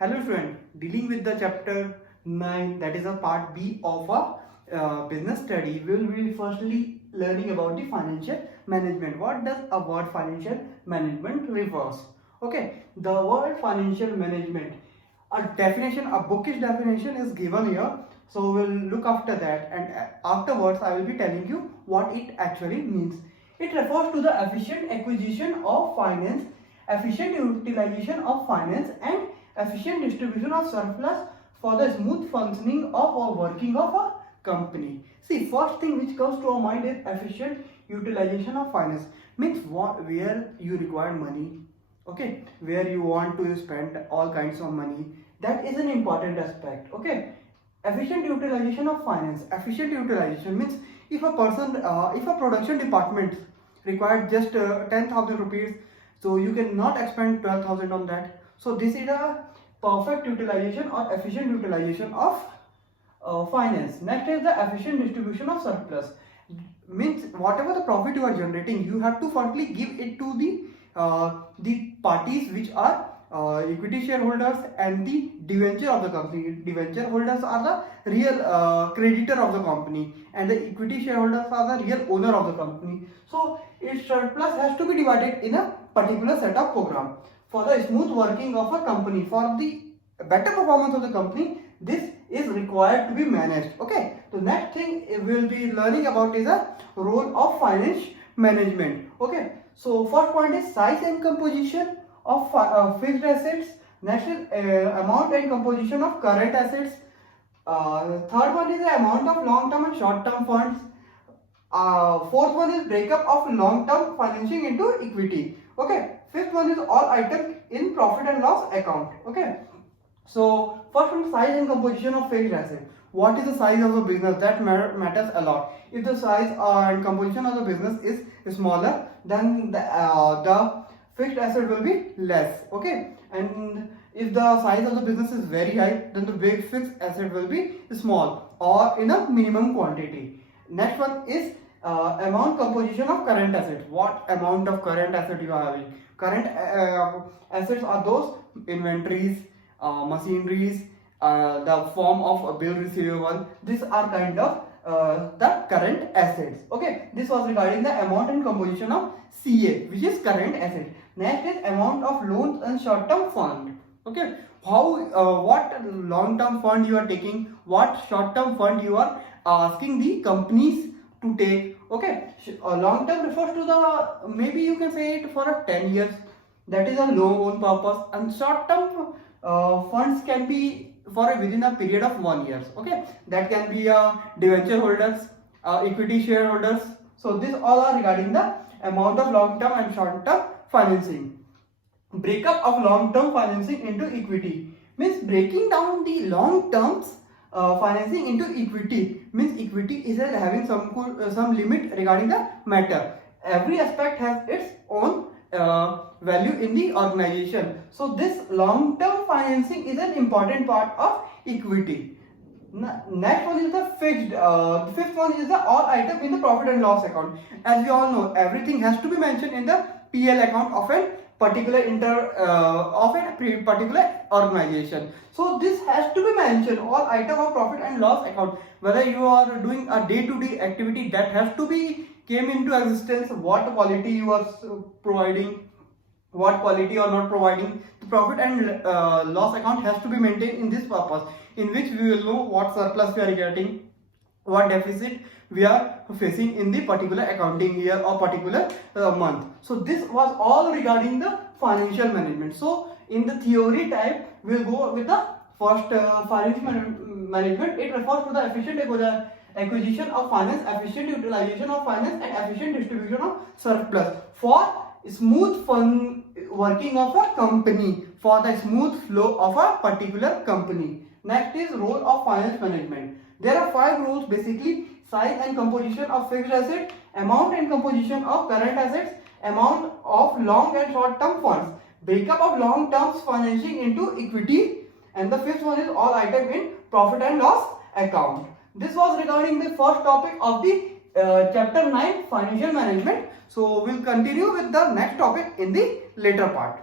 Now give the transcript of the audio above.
Hello friend, dealing with the chapter 9, that is a part B of a business study. We will be firstly learning about the financial management. What does a word financial management refers? Okay, the word financial management, a definition, a bookish definition is given here. So we'll look after that, and afterwards I will be telling you what it actually means. It refers to the efficient acquisition of finance, efficient utilization of finance, and efficient distribution of surplus for the smooth functioning of or working of a company. See, first thing which comes to our mind is efficient utilization of finance. Means what, where you require money, okay, where you want to spend all kinds of money. That is an important aspect. Okay, efficient utilization of finance. Efficient utilization means if a person, if a production department required just 10,000 rupees, so you cannot expend 12,000 on that. So this is a perfect utilization or efficient utilization of finance. Next is the efficient distribution of surplus. Means whatever the profit you are generating, you have to firstly give it to the parties which are equity shareholders and the debenture of the company. Debenture holders are the real creditor of the company, and the equity shareholders are the real owner of the company. So its surplus has to be divided in a particular set of program for the smooth working of a company, for the better performance of the company. This is required to be managed. Okay, the next thing we will be learning about is a role of finance management. Okay, so first point is size and composition of fixed assets. Next is amount and composition of current assets. Third one is the amount of long term and short term funds. Fourth one is breakup of long term financing into equity. Okay, fifth one is all items in profit and loss account. Okay, so first one, size and composition of fixed asset. What is the size of the business? That matters a lot. If the size and composition of the business is smaller, then the fixed asset will be less. Okay, and if the size of the business is very high, then the big fixed asset will be small or in a minimum quantity. Next one is amount composition of current assets. What amount of current asset you are having? Current assets are those inventories, machineries, the form of a bill receivable. These are kind of the current assets. Okay, this was regarding the amount and composition of CA, which is current asset. Next is amount of loans and short term fund. Okay, how what long term fund you are taking, what short term fund you are asking the companies to take. Okay, long term refers to the, maybe you can say it for a 10 years, that is a loan purpose, and short term funds can be for within a period of 1 year. Okay, that can be debenture holders, equity shareholders. So these all are regarding the amount of long term and short term financing. Breakup of long term financing into equity means breaking down the long terms financing into equity. Means equity is having some limit regarding the matter. Every aspect has its own value in the organization. So this long term financing is an important part of equity. Next one is the fixed. The fifth one is the all item in the profit and loss account. As we all know, everything has to be mentioned in the PL account of a particular particular organization. So this has to be mentioned, all item of profit and loss account. Whether you are doing a day-to-day activity, that has to be came into existence. What quality you are providing, what quality or not providing. The profit and loss account has to be maintained in this purpose, in which we will know what surplus we are getting, what deficit we are facing in the particular accounting year or particular month. So this was all regarding the financial management. So in the theory type, we will go with the first financial management. It refers to the efficient acquisition of finance, efficient utilization of finance, and efficient distribution of surplus for smooth working of a company, for the smooth flow of a particular company. Next is role of finance management. There are 5 roles basically: size and composition of fixed asset, amount and composition of current assets, amount of long and short term funds, breakup of long term financing into equity, and the fifth one is all item in profit and loss account. This was regarding the first topic of the chapter 9, financial management. So we'll continue with the next topic in the later part.